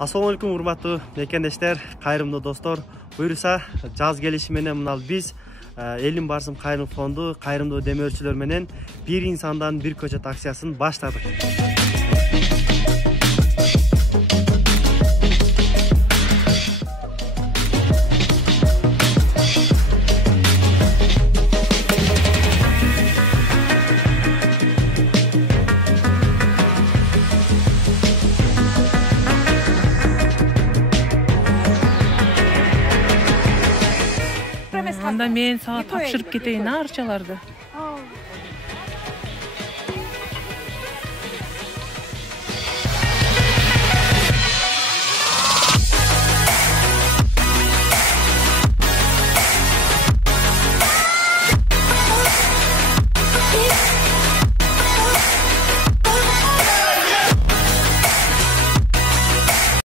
Assalamu alaikum урматтуу мекендештер, кайрымдуу достор. Буюрса, жаз келиши менен мына биз Элим Барсым Кайрым фонду кайрымдуу демөөрчүлөр менен бир инсандан бир көчөт акциясын баштадык. Анда мен сага тапшырып кетейин арчаларды.